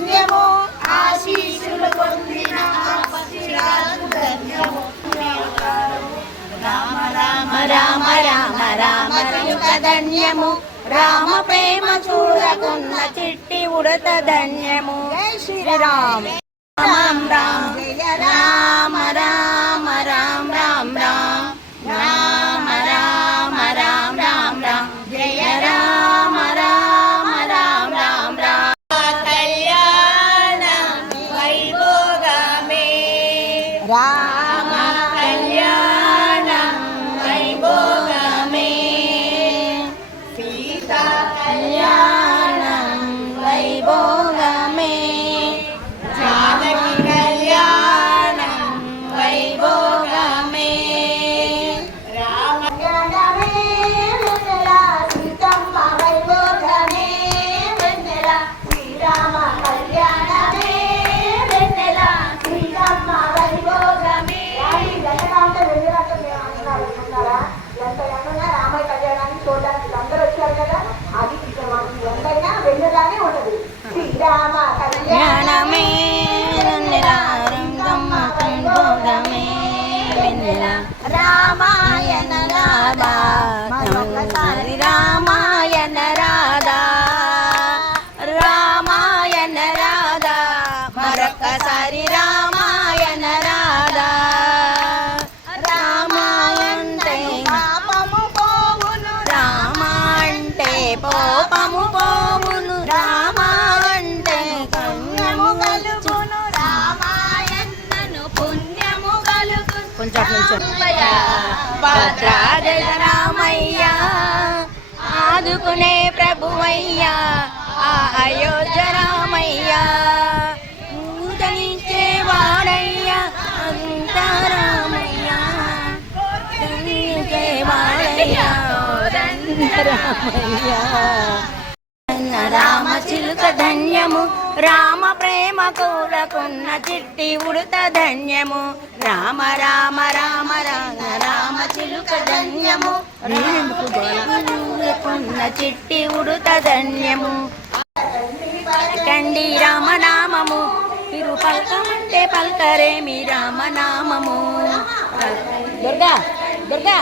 ధన్యము ఆశీస్సులు పొందిన పక్షిరాజు ధన్యము రామ రామ రామ రామ రామ చిలుక ధన్యము రామ ప్రేమ చూరకున్న చిట్టి ఉడత ధన్యము జై శ్రీరామ్ రామ రామ జయ రామ రామ రామ రామ రామ రామ రామ రామ రామ జయ రామ రామ రామ రామ రామ కళ్యాణ వైభోగమే రామ కళ్యాణ వైభోగమే సీతా కళ్యాణ వైభోగమే జానకి కళ్యాణ వైభోగమే రామ కళ్యాణమే వెన్నెల సీతమ్మ వైభోగమే వెన్నెల శ్రీరామ కళ్యాణమే వెన్నెల సీతమ్మ వైభోగమే జగనాంత వెళ్ళినట్టు అంటున్నారా ఎంత ఏమన్నా రామయ్య కళ్యాణాన్ని చూడడానికి అందరూ వచ్చారు కదా అది ఎంతైనా వెన్నెలానే ఉంటది శ్రీరామ కళ్యాణమే వైభోగమే వెన్నెల రామాయణ రాధా మరొకసారి రామాయణ రాధా రామాయణ రాధా మరొకసారి రామాయణ రాధా రామాయంటే పాపము పోవును రామ అంటే పాపము పోవును రామ అంటే పుణ్యము కలుగును రామాయణను పుణ్యము కలుగును కొంచెం భద్రాద్రి రామయ్య ఆదుకునే ప్రభువయ్యా ఆ అయోధ్య రామయ్య ఊదనిచ్చే వాడయ్యా అంత రామయ్య వాడయ్యా రామయ్య రామ చిలుక ధన్యము రామ ప్రేమ కూరకున్న చిట్టి ఉడత ధన్యము రామ రామ రామ రామ రామ చిలుక ధన్యము కూరకున్న చిట్టి ఉడత ధన్యము కండి రామనామము మీరు పలకమంటే పలకరేమి రామనామము దుర్గా దుర్గా